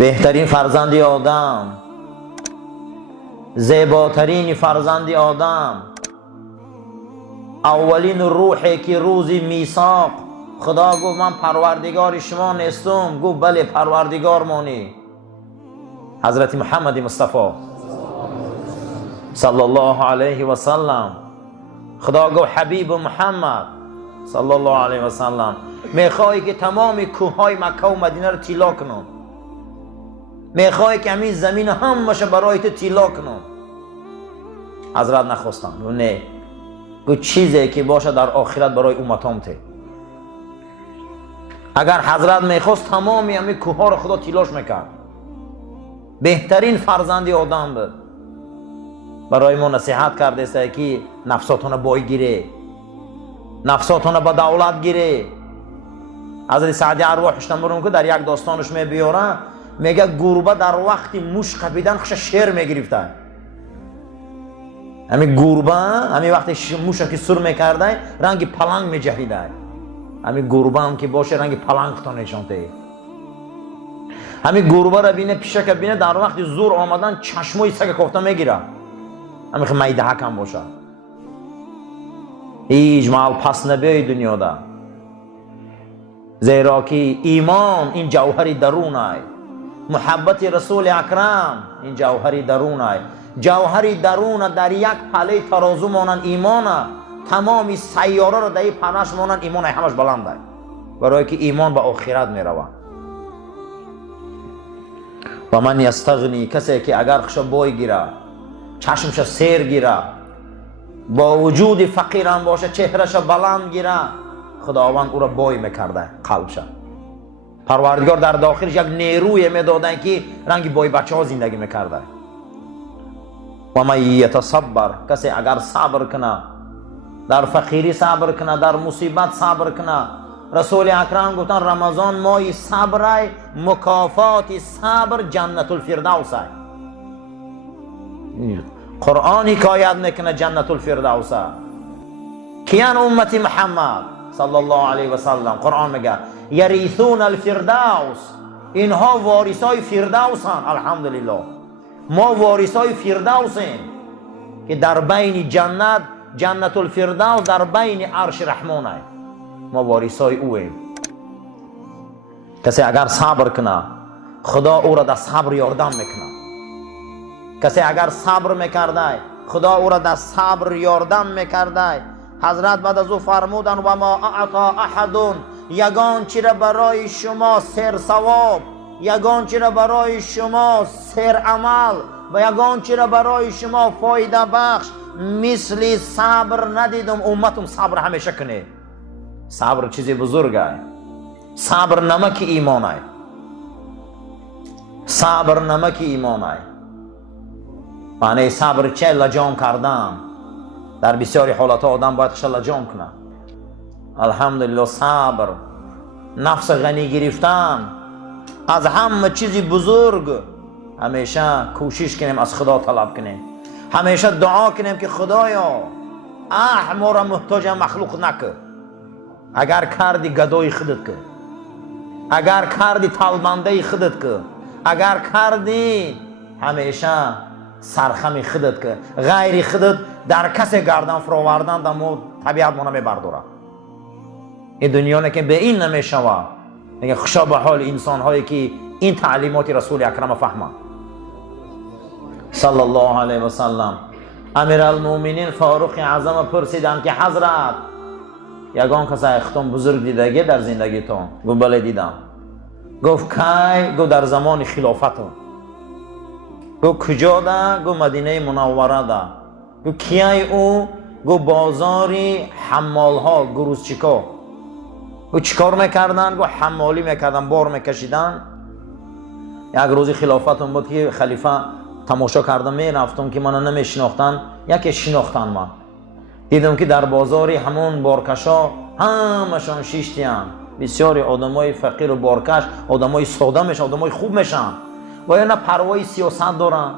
بهترین فرزند آدم، زیباترین فرزند آدم، اولین روحی که روزی میثاق خدا گفت من پروردگار شما نیستم، گفت بله پروردگار مانی، حضرت محمد مصطفی صلی الله علیه و سلم. خدا گفت حبیب محمد صلی الله علیه و سلم میخوای که تمام کوههای مکه و مدینه رو طلا کنم، میخوای که همین زمین همشه برای تو طلا کنم. حضرت نخواستن، گفت نه، گفت چیزی که باشه در آخرت برای امتام ته. اگر حضرت میخواست تمامی همین کوه ها رو خدا طلاش میکرد. بهترین فرزند آدم بود. برای ما نصیحت کرده است که نفساتون بای گیره، نفساتون با دولت گیره. حضرت سعدی ارواحش نمبرون که در یک داستانش میبیاره، میگه گربه در وقت موش قپیدن خش شیر میگرفته. همین گربه همین وقتی موش که سر میکرده رنگ پلنگ میجهیده. همین گربه هم که باشه رنگ پلنگ تا نشانته. همین گربه را بینه پیشه که بینه در وقت زور آمدن چشمای سگ کوفته میگیره. همین که میده حکم باشه. هیچ مال پس نبیای دنیا. زیرا که ایمان این جوهری درون است. محبت رسول اکرم این جوهری درون است. جوهری درون در یک پله ترازو مانند ایمان، تمامی سیاره را در این پناش مانند ایمان همش بلند است. برای که ایمان به آخرت می روند. و من یستغنی، کسی که اگر خش بای گیره، چشمش سیر گیره، با وجود فقیرم باشه چهرش بلند گیره، خداوند او را بای میکرده قلبش. پروردگار در داخلش یک نیروی میدادن که رنگ بای بچه ها زندگی میکرده. و من یتصبر، کسی اگر صبر کنه، در فقیری صبر کنه، در مصیبت صبر کنه. رسول اکرم گفتن رمضان ماه صبر، مکافات صبر جنت الفردوس است. قرآن حکایت میکنه جنت الفردوس. کیان امتی محمد صلی الله علیه و سلم؟ قرآن میگه یریثون الفردوس، اینها وارثای فردوسن. الحمدلله ما وارثای فردوسیم که در بین جنت، جنت الفردوس در بین عرش رحمان است. ما وارثای اویم. کسی اگر صبر کنه خدا او را در صبر یاردم میکنه. کسی اگر صبر میکرده خدا او را در صبر یاردم میکرده. حضرت بعد از او فرمودن و ما اعطا احد، یگان چی را برای شما سر ثواب، یگان چی را برای شما سر عمل و یگان چی را برای شما فایده بخش مثل صبر ندیدم. امتم صبر همیشه کنه. صبر چیزی بزرگ است. صبر نمک ایمان است. صبر نمک ایمان است. معنی صبر چه؟ لجام کردن. در بسیاری حالات آدم باید خش لجام کنه. الحمدلله صبر، نفس غنی گرفتن از همه چیزی بزرگ. همیشه کوشش کنیم از خدا طلب کنیم. همیشه دعا کنیم که خدایا ما را محتاج مخلوق نکن. اگر کردی گدای خودت کن، اگر کردی طالبنده خودت کن، اگر کردی همیشه سرخم خودت کن. غیر خودت در کسی گردن فراوردن در طبیعت ما نمیبرداره. این دنیا نه که به این نمیشوه. میگه خوشا به حال انسان هایی که این تعلیمات رسول اکرم فهمند صلی الله علیه و سلم. امیرالمومنین فاروق اعظم پرسیدن که حضرت یگان کسی اختم بزرگ دیدگی در زندگیتون؟ گفت بله دیدم. گفت کی؟ گفت در زمان خلافتون. گفت کجا ده؟ گفت مدینه منوره ده. گفت کیای او؟ گفت بازاری حمال ها، گروزچیکا. گفت چیکار میکردن؟ گفت حمالی میکردن، بار میکشیدن. یک روزی خلافتون بود که خلیفه تماشا کردم میرفتم که من نمیشناختن. یکی شناختن من. دیدم که در بازاری همون بارکشا همشان شیشتیان. بسیاری آدمای فقیر و بارکش آدمای ساده میشن، آدمای خوب میشن. و یا نه پروای سیاست دارن،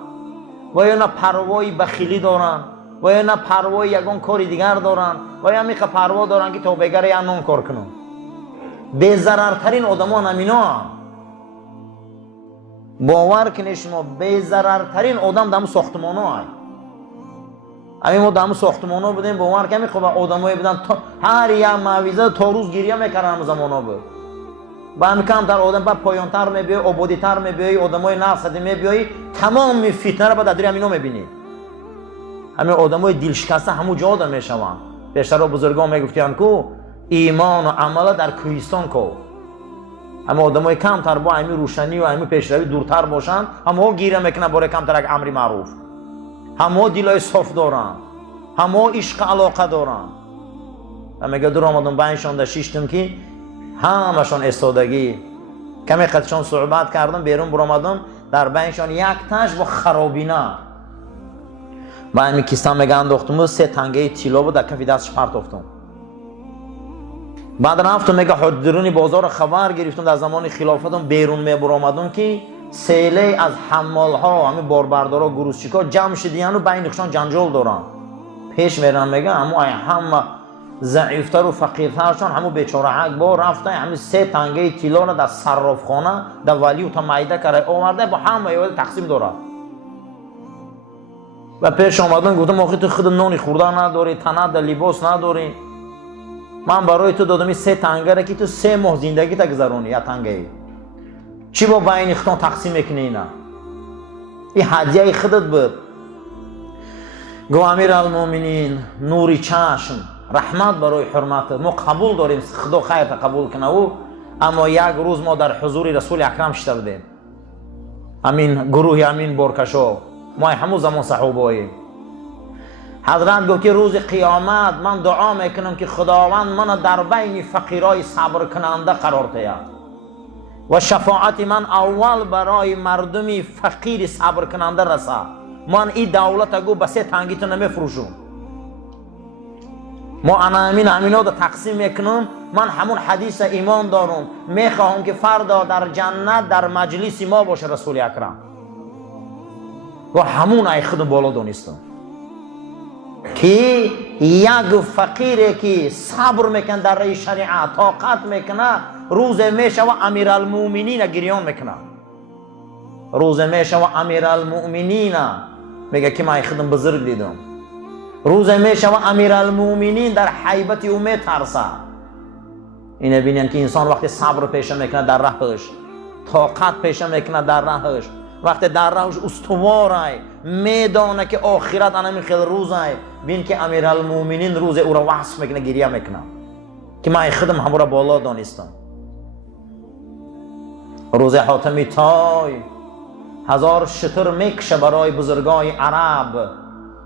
و یا نه پروای بخیلی دارن، و یا نه پروای یگان کاری دیگر دارن، و یا میخه پروا دارن که تا بگره یا نون کار کنن. بی ضررترین آدمان همینا هم. باور کنید شما بی‌ضررترین آدم در ساختمان ها هست. ما در ساختمان ها بودیم، باور کنید خب آدمایی بودن هر یک موعظه تا روز گریه میکردن زمان ها بود. با هم کمتر آدم با پایانتر میبیایی، آبادیتر میبیایی، آدمای نفسدی میبیایی، تمام فتنه رو با در همینو میبینی. همین آدمای دل شکسته همو جا آدم میشوند. پیشتر بزرگان میگفتن که ایمان و عمل در کوهستان کو. اما آدمای کمتر با همین روشنی و همین پیشروی دورتر باشند، همه گیره میکنن برای کمتر یک امر معروف. همه دلای صاف دارن، همه عشق علاقه دارن. و میگه دور آمدم بینشان در شیشتم که همشان استادگی. کمی قدشان صحبت کردم، بیرون برآمدم، در بینشان یک تاش با خرابینه با همین کیسه میگه انداختم، 3 تنگه طلا بود، در کف دستش پرتافتم. بعد رفتم میگه حضرونی بازار خبر گرفتم، در زمان خلافتم بیرون میبرآمدم که سیله از حمال ها، همین باربردارا، گروسچیکا جمع شدیان و بینشان جنجال دارن. پیش میرن میگه اما همه ضعیفتر و فقیرترشان همو بیچاره با رفته همین 3 تنگه طلا رو در صرافخانه در ولی و تا معده کرده آورده با همه تقسیم داره. و پیش آمدن گفتم آخه تو خود نانی خوردن نداری، تنه در لباس نداری، من برای تو دادم این 3 تنگه را که تو 3 ماه زندگی تا گذرونی. یا تنگه چی با بین اختان تقسیم میکنی؟ اینا این هدیه خودت بود. گو امیر المومنین نوری چشم، رحمت برای حرمت ما قبول داریم، خدا خیر قبول کنه. او اما یک روز ما در حضور رسول اکرم شده بودیم، همین گروه همین بارکشا، ما همون زمان صحاباییم. حضرت گفت که روز قیامت من دعا میکنم که خداوند من در بین فقیرای صبر کننده قرار دهد و شفاعت من اول برای مردمی فقیر صبر کننده رسه. من این دولت گو به 3 تنگی تو نمیفروشم، ما همینا رو تقسیم میکنم. من همون حدیث ایمان دارم، میخواهم که فردا در جنت در مجلس ما باشه رسول اکرم و همون ای خودم بالا دانستم که یک فقیری که صبر میکنه در راه شریعت، طاقت میکنه، روز میشه و امیرالمومنین گریان میکنه. روز میشه و امیرالمومنین میگه که من خودم بزرگ دیدم. روز میشه و امیرالمومنین در حیبت او میترسه. اینه بینن که انسان وقتی صبر پیشه میکنه در راهش، طاقت پیشه میکنه در راهش، وقتی در راهش استواره میدانه که آخرت همین خیلی روزه، بین که امیرالمومنین روز او را وصف میکنه، گریه میکنه که من خودم همو را بالا دانستم. روز حاتمی تای 1000 شتر میکشه برای بزرگای عرب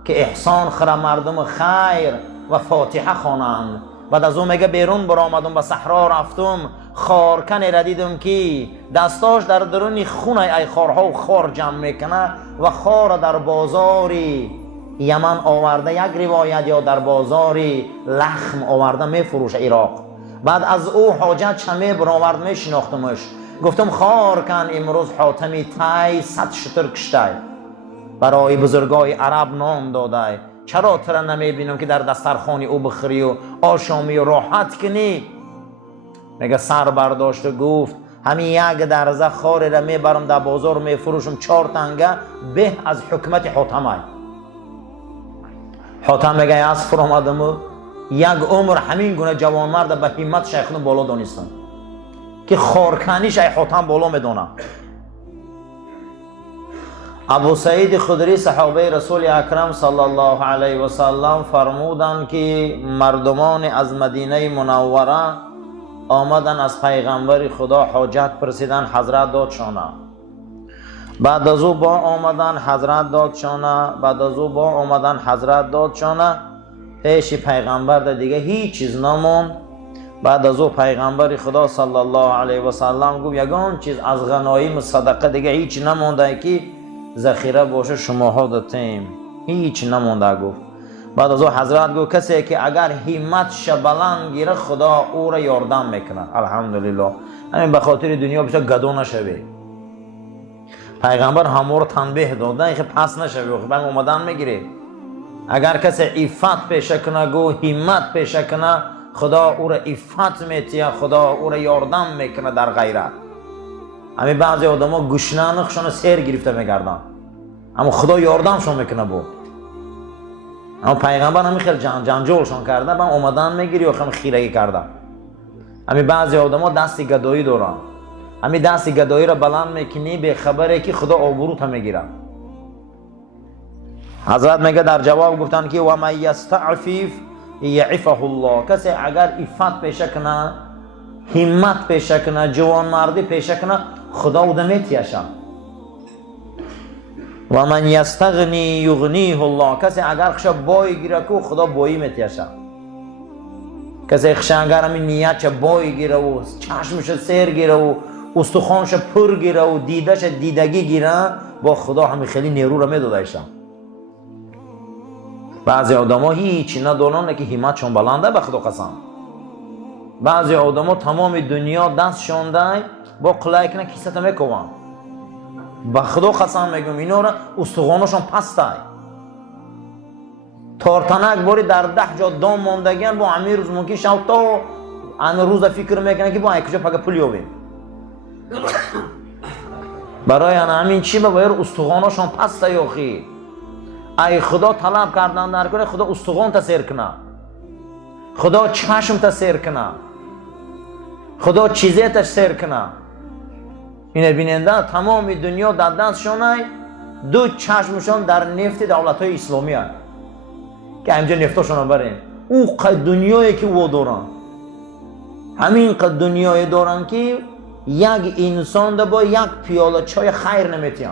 که احسان خره مردم خیر و فاتحه خوانند. بعد از اون میگه بیرون برآمدم به صحرا رفتم، خارکنی را دیدم که دستاش در درون خون ای خارها و خار جمع میکنه و خار در بازاری یمن آورده، یک روایت یا در بازاری لخم آورده میفروشه عراق. بعد از او حاجت چمه برآورد میشناختمش، گفتم خارکن امروز حاتمی تای 100 شتر کشته برای بزرگای عرب نام داده، چرا ترا نمیبینم که در دسترخوانی او بخوری و آشامی و راحت کنی؟ میگه سر برداشت و گفت همین یک درزه خاری را میبرم در بازار میفروشم 4 تنگه به از حکمت حاتمه. حاتم میگه از فرامدم و یک عمر همین گونه جوان مرد به همت شیخون بالا دانستم که خارکنیش ای حاتم بالا میدونه. ابو سعید خدری صحابه رسول اکرم صلی الله علیه و سلم فرمودند که مردمان از مدینه منوره آمدن از پیغمبر خدا حاجت پرسیدن، حضرت دادشانه. بعد از او با آمدن حضرت دادشانه، بعد از او با آمدن حضرت دادشانه، پیش پیغمبر دیگه هیچ چیز نمون. بعد از او پیغمبر خدا صلی الله علیه و سلم گفت یگان چیز از غنایم صدقه دیگه هیچ نمونده که ذخیره باشه شماها دادیم، هیچ نمونده. گفت بعد از او حضرت گفت کسی که اگر همتش بلند گیره خدا او را یاردم میکنه. الحمدلله. همین به خاطر دنیا بشه گدو نشوی. پیغمبر همو رو تنبیه دادن که پس نشوی، خب اومدن میگیره. اگر کسی عفت پیشه کنه، گو همت پیشه کنه، خدا او را عفت میتیه، خدا او را یاردم میکنه در غیرت. همین بعضی آدما گشنه‌شون سیر گرفته میگردن، اما خدا یاردمشون میکنه بود. اما پیغمبر همین خیلی جنجالشون کرده، با اومدن میگیری و خیلی خیرگی کرده. همین بعضی آدما دستی گدایی دارن، همین دستی گدایی را بلند میکنی به خبره که خدا آبروت میگیره. حضرت میگه در جواب گفتن که و من یستعفف یعفه الله، کسی اگر عفت پیشه کنه، همت پیشه کنه، جوانمردی پیشه کنه، خدا او میتیشه. و من یستغنی یغنیه الله، کسی اگر خش بای گیره کو خدا بایی میتیشه. کسی خش اگر همین نیت چه بای گیره و چشمش سیر گیره و استخوانش پر گیره و دیدش دیدگی گیره، با خدا همین خیلی نیرو را میدادایشه. بعضی آدما هیچی ندارن که همتشون بلنده، به خدا قسم. بعضی آدما تمام دنیا دستشون ده با قلای کنه کیسه میکوان. به خدا قسم میگم اینا را استخوانشون پسته. تارتنک باری در 10 جا دام ماندگین با امیر روز ممکن شد تا ان روز فکر میکنه که با کجا پگه پول یابیم. برای همین چی باید استخوانشون پسته یاخی. ای خدا طلب کردن در کنه، خدا استخوان تا سیر کنه، خدا چشم تا سیر کنه، خدا چیزی تا سیر کنه. اینه بیننده تمام دنیا در دستشونه، دو چشمشون در نفت دولت‌های اسلامی هست که همینجا نفتاشون برین. او قد دنیایی که او دارن، همین قد دنیایی دارن که یک انسان با یک پیاله چای خیر نمیتین.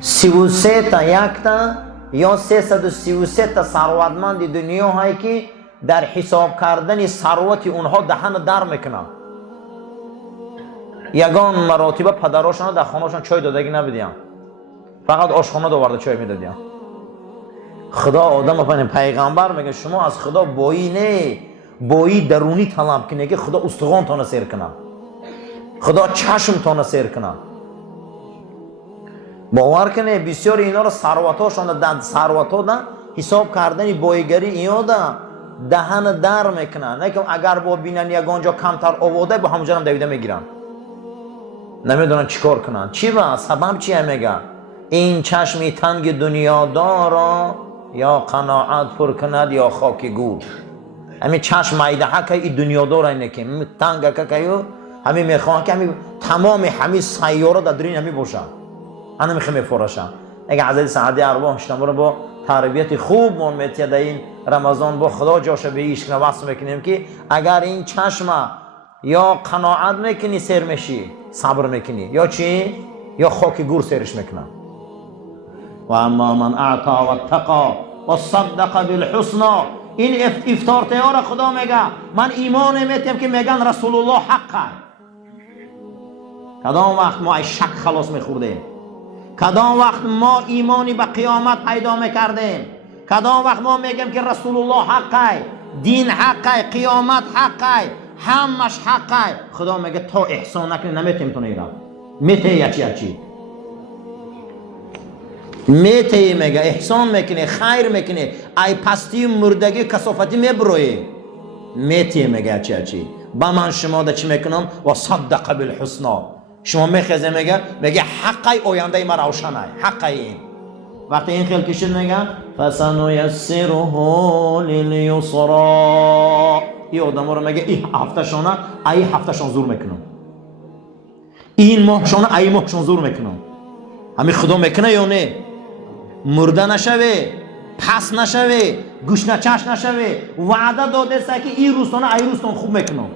33 تا یک تا یا 333 تا ثروتمند دنیا هایی که در حساب کردن ثروت اونها دهن در میکنن. یگان مراتبه پدراشون در خانهشون چای دادگی نبیدیم، فقط آشخانه دوارده چای میدادیم. خدا آدم افنین پیغمبر میگه شما از خدا بایی نه، بایی درونی طلب کنه که خدا استخوان تانه سیر کنه، خدا چشم تانه سیر کنه. باور کنه بسیار اینا رو ثروتاشون در ثروتا ده حساب کردن بایگری اینا ده دهن در میکنن، نه که اگر با بینن یگانجا کمتر آواده با همونجا هم دویده میگیرن، نمیدونن چیکار کنن. چی با سبب چیه؟ میگه این چشمی تنگ دنیا دارا یا قناعت پر کند یا خاک گور. همین چشم مایده حکه این دنیا داره اینه که تنگ که همین میخوان که همین تمام همین سیاره در درین همین باشه، انا میخوام میفروشم. اگه حضرت سعدی ارواح شما رو با تربیت خوب منمیتیه در این رمضان با خدا جاشه به ایش کنه وصل میکنیم که اگر این چشم یا قناعت میکنی سیر میشی، صبر میکنی، یا چی؟ یا خاک گور سیرش میکنه. و اما من اعطا و اتقا و صدق بالحسنا، این افطار تیار خدا میگه من ایمان میتیم که میگن رسول الله حقه. کدام وقت ما از شک خلاص میخوردیم؟ کدام وقت ما ایمانی به قیامت پیدا میکردیم؟ کدام وقت ما میگیم که رسول الله حقه، دین حقه، قیامت حقه، همش حقه؟ خدا میگه تا احسان نکنی نمیتیم تو نیرم. میته یچی میته میگه احسان میکنی، خیر میکنی، ای پستی مردگی کسافتی میبروی. میته میگه یچی با من شما ده چی میکنم؟ و صدق بالحسنا. شما میخزه میگه حقی آینده ما روشنه، حقی. این وقتی این خیل کشید میگه فسنیسره للیسرا، این آدم رو میگه این هفتهشانه ای هفتهشان زور میکنم، این ماهشانه ای ماهشان زور میکنم. همین خدا میکنه یا نه؟ مرده نشوه، پس نشوه، گوش نچش نشوه. وعده داده است که این روزتانه ای روزتان خوب میکنم.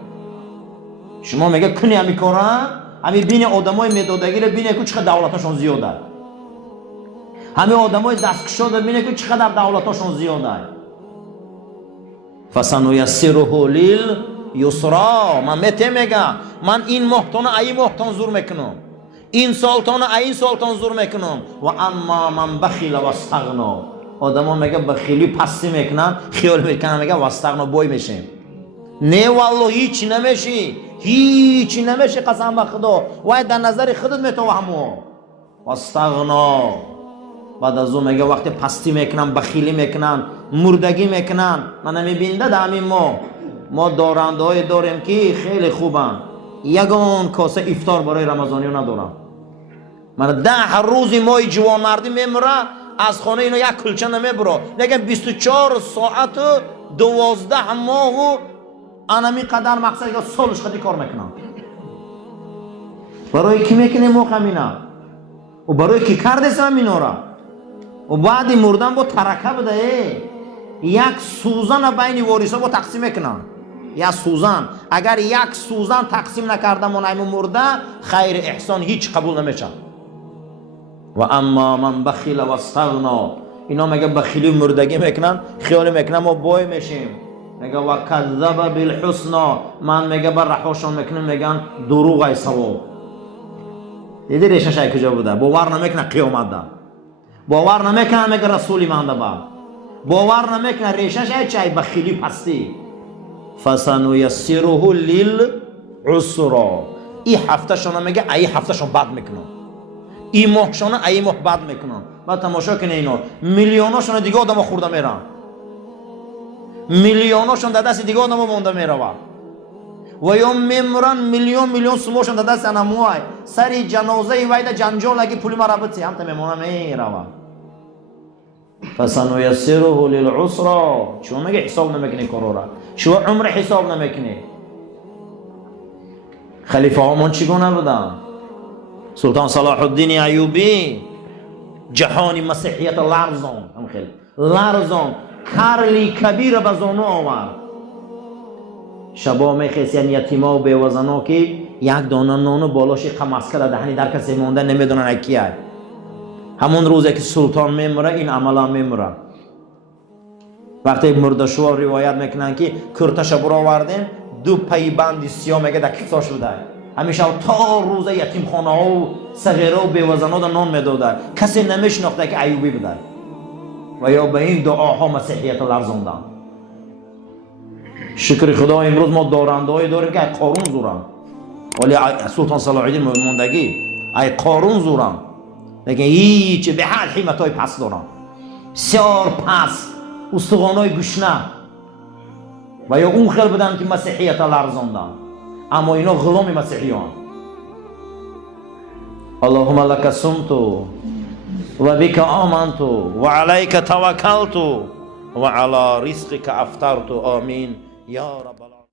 شما میگه کنی همین کاره، همین بین آدمای میدادگی رو بینه که چقدر دولتاشون زیاده، همین آدمای دستکشا رو بینه که چقدر دولتاشون زیاده. فسنیسره لیلیسرا، من میگم من این ماهتانه ای ماهتان زور میکنم، این سالتانه این سالتان زور میکنم. و اما من بخیل و استغنا، آدما میگه بخیلی پستی میکنن، خیال میکنن میگه و استغنا بای میشیم. نه والله هیچی نمیشی، هیچی نمیشه قسم به خدا. و در نظر خودت میتوهمو استغنا. بعد از اون میگه وقتی پستی میکنن، بخیلی میکنن، مردگی میکنن. من نمیبینده در همین ما دارنده های داریم که خیلی خوبن، یگان کاسه افطار برای رمضانی ندارم. من 10 روز مای جوان مردی میمره از خانه اینا یک کلچه نمیبره، لیکن 24 ساعت و 12 ماه و انمی قدر مقصد که سالش خودی کار میکنم. برای کی میکنه موقع مینا و برای کی کرده اینا را و بعد مردن با ترکه بده یک سوزن بین وارثا با تقسیم میکنن. یا سوزن اگر یک سوزن تقسیم نکرده منعم مرده خیر احسان هیچ قبول نمیشه. و اما من بخیل و استغنا، اینا میگه بخیلی مردگی میکنن، خیال میکنن ما بای میشیم. میگه و کذب بالحسنا، من میگه بر رهاشون میکنن میگن دروغ ای ثواب. دیدی ریشش ای کجا بوده؟ باور نمیکنه قیامت ده، باور نمیکنه میگه رسولی من ده، باور نمیکنه ریشش ای چای بخیلی پستی. فسنیسره للعسرا، این هفته شون میگه ای هفته شون بد میکنن، این ماه شون ای ماه بد میکنن. بعد تماشا کنه اینا میلیوناشون دیگه آدم خورده میرن، میلیوناشون در دست دیگه آدم مونده میره و یا میمرن میلیون سوماشون در دست انموهای سری جنازه ویده جنجال اگه پولی مرابطی هم تا میمونه میره. فسنیسره للعسرا، شما میگه حساب نمیکنی کارو را، شما عمر حساب نمیکنی. خلیفه هامون چگونه بودن؟ سلطان صلاح الدین ایوبی جهان مسیحیت لرزان، هم خیلی لرزان، کرلی کبیر به زانو آورد. شبا میخیسین یتیما و بیوزنا که یک دانه نان بالاشی قمس کرده دهنی در کسی مونده نمیدونن اکیه. همون روزی که سلطان میمره این عملا میمره. وقتی مردشوار روایت میکنن که کرتش برو آوردیم 2 پیبند سیاه میگه در کفساش بوده، همیشه تا روز یتیم خانه ها و صغیره و بیوزنا در نان میداده، کسی نمیشناخته که ایوبی بوده. و یا به این دعاها مسیحیت لرزاندن. شکر خدا امروز ما دارنده هایی داریم که ای قارون زورن، ولی سلطان صلاح الدین موندگی ای قارون زورن، لیکن هیچ به هر حیمت های پس دارن، بسیار پس، استخوان های گشنه. و یا اون خیل بدن که مسیحیت لرزاندن، اما اینا غلام مسیحیان. اللهم لك صمت و بك آمنت و علیک توکلت و علی رزقک افطرت. آمین یا رب العالمین.